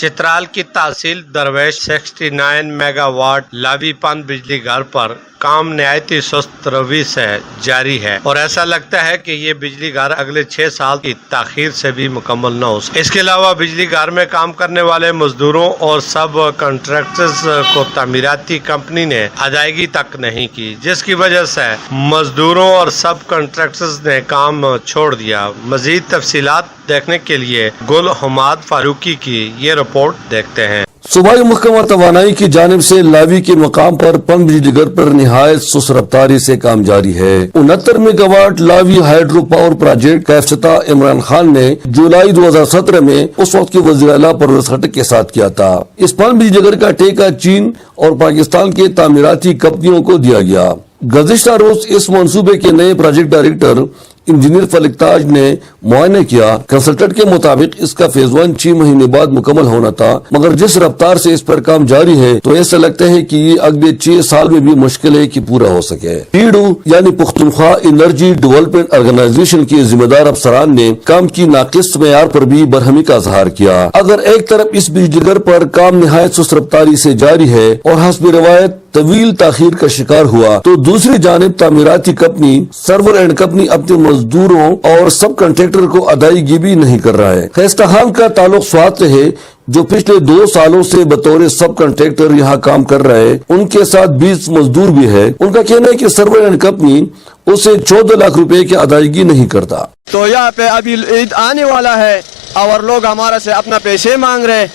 चित्राल की तहसील दरवेश 69 मेगावाट लावी पन बिजली घर पर काम नहायती सुस्त रवि से जारी है और ऐसा लगता है कि ये बिजली घर अगले 6 साल की ताखीर से भी मुकम्मल न हो सके। इसके अलावा बिजली घर में काम करने वाले मजदूरों और सब कॉन्ट्रैक्टर्स को तामीराती कंपनी ने अदायगी तक नहीं की, जिसकी वजह से मजदूरों और सब कॉन्ट्रैक्टर्स ने काम छोड़ दिया। मजीद तफसीलात देखने के लिए गुल हमाद फारूकी की ये रिपोर्ट देखते हैं। सूबाई महकमा तवानाई की जानिब से लावी के मकाम पर पन बिजली घर पर निहायत सुस्त रफ्तारी से काम जारी है। 69 मेगावाट लावी हाइड्रो पावर प्रोजेक्ट का इफ्तिताह इमरान खान ने जुलाई 2017 में उस वक्त के वज़ीर आला परवेज खटक के साथ किया था। इस पन बिजली घर का ठेका चीन और पाकिस्तान के तामीराती कंपनियों को दिया गया। गुज़िश्ता रोज इस मंसूबे के नए प्रोजेक्ट डायरेक्टर इंजीनियर फलिकताज ने मुआयना किया। कंसल्टेंट के मुताबिक इसका फेज 1 6 महीने बाद मुकम्मल होना था, मगर जिस रफ्तार से इस पर काम जारी है तो ऐसा लगता है कि ये अगले 6 साल में भी मुश्किल है कि पूरा हो सके। पीडू यानी पुख्तनख्वा एनर्जी डेवलपमेंट ऑर्गेनाइजेशन के जिम्मेदार अफसरान ने काम की नाकिस मेयार पर भी बरहमी का इजहार किया। अगर एक तरफ इस बिजली घर पर काम निहायत सुस्त रफ्तारी से जारी है और हस्ब रिवायत तवील ताखीर का शिकार हुआ, तो दूसरी जानिब तामीराती कंपनी सर्वर एंड कंपनी अपने मजदूरों और सब कॉन्ट्रैक्टर को अदायगी भी नहीं कर रहा है। खैस्ताखान का ताल्लुक स्वात से है, जो पिछले 2 सालों से बतौर सब कॉन्ट्रैक्टर यहाँ काम कर रहे हैं। उनके साथ 20 मजदूर भी है। उनका कहना है कि सर्वर एंड कंपनी उसे 14 लाख रुपए की अदायगी नहीं करता। तो यहाँ पे अभी ईद आने वाला है और लोग हमारा से अपना पैसे मांग रहे।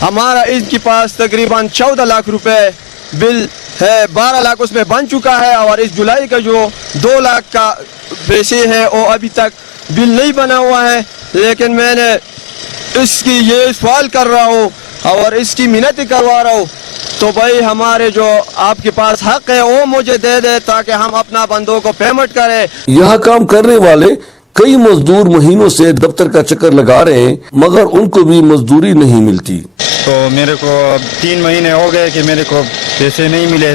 हमारा ईद के पास तकरीबन 14 लाख रुपए बिल है, 12 लाख उसमें बन चुका है और इस जुलाई का जो 2 लाख का पैसे है वो अभी तक बिल नहीं बना हुआ है। लेकिन मैंने इसकी ये सवाल कर रहा हूँ और इसकी मिन्नत करवा रहा हूँ, तो भाई हमारे जो आपके पास हक है वो मुझे दे दे ताकि हम अपना बंदों को पेमेंट करें। यहाँ काम करने वाले कई मजदूर महीनों से दफ्तर का चक्कर लगा रहे हैं, मगर उनको भी मजदूरी नहीं मिलती। तो मेरे को 3 महीने हो गए कि मेरे को पैसे नहीं मिले।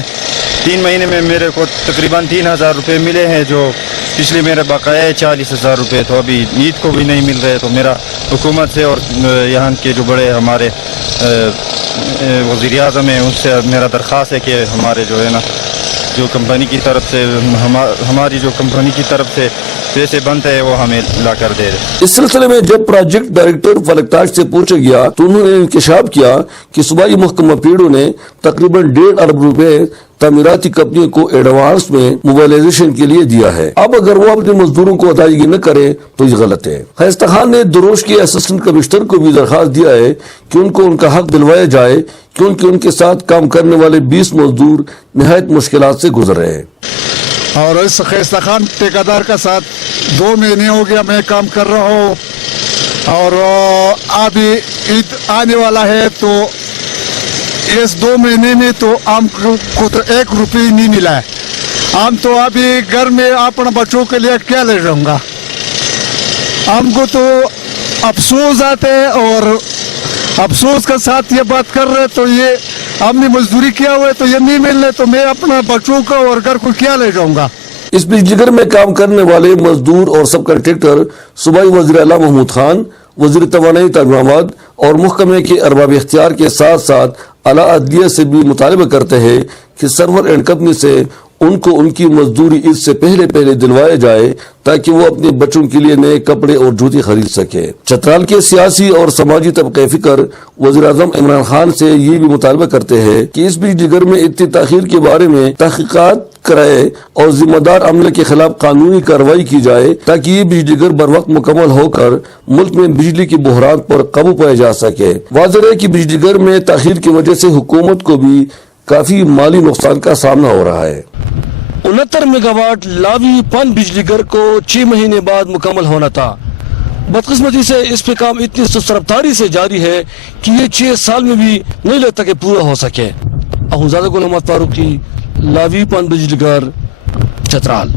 3 महीने में मेरे को तकरीबन 3000 रुपये मिले हैं, जो पिछले मेरे बकाया है 40,000 रुपये, तो अभी ईद को भी नहीं मिल रहे। तो मेरा हुकूमत से और यहाँ के जो बड़े हमारे वज़ीर आज़म हैं उनसे मेरा दरख्वास्त है कि हमारे जो है ना जो कंपनी की तरफ से हमारी जो कंपनी की तरफ से पैसे बनते हैं वो हमें ला कर दे रहे। इस सिलसिले में जब प्रोजेक्ट डायरेक्टर फलिकताज से पूछा गया तो उन्होंने इंकशाफ किया कि सूबाई महकमा पीडू ने तकरीबन 1.5 अरब रुपए तामीराती कंपनियों को एडवांस में मोबाइलाइजेशन के लिए दिया है। अब अगर वो अपने मजदूरों को अदायगी न करे तो ये गलत है। खैस्ता खान ने दरोश के असिस्टेंट कमिश्नर को भी दरखास्त दिया है कि उनको उनका हक दिलवाया जाए, क्योंकि उनके साथ काम करने वाले 20 मजदूर निहायत मुश्किलात से गुजर रहे हैं। और इस खैस्ता खान ठेकेदार का साथ 2 महीने हो गया मैं काम कर रहा हूँ और अभी ईद आने वाला है, तो इस 2 महीने में तो हमको तो 1 रुपये नहीं मिला है। हम तो अभी घर में अपने बच्चों के लिए क्या ले जाऊंगा। हमको तो अफसोस आते हैं और अफसोस के साथ ये बात कर रहे, तो ये हमने मजदूरी किया हुआ है तो ये नहीं मिल रहे, तो मैं अपना बच्चों को और घर को क्या ले जाऊंगा। इस बिजली घर में काम करने वाले मजदूर और सब कॉन्ट्रैक्टर सूबाई वज़ीर आला महमूद खान, वज़ीर तवानाई तारिक अहमद और महकमे के अरबाब इख्तियार के साथ साथ आला अदलिया से भी मुतालबा करते हैं कि सर्वर एंड कंपनी से उनको उनकी मजदूरी ईद से पहले दिलवाया जाए, ताकि वो अपने बच्चों के लिए नए कपड़े और जूते खरीद सके। चतराल के सियासी और समाजी तबके फिक्र वज़ीर आज़म इमरान खान से ये भी मुतालबा करते हैं कि इस बिजली घर में इतनी ताखीर के बारे में तहकीकात कराए और जिम्मेदार अमले के खिलाफ कानूनी कार्रवाई की जाए, ताकि ये बिजली घर बर वक्त मुकम्मल होकर मुल्क में बिजली के बहरान पर काबू पाया जा सके। वाज़ेह है कि बिजली घर में ताखीर की वजह से हुकूमत को भी काफी माली नुकसान का सामना हो रहा है। 69 मेगावाट लावी पन बिजली घर को 6 महीने बाद मुकम्मल होना था। बदकिस्मती से इस पे काम इतनी सुस्त रफ्तारी से जारी है कि ये 6 साल में भी नहीं लगता कि पूरा हो सके। अहूज़ादा गुल हमाद फारूकी, लावी पन बिजली घर, चतराल।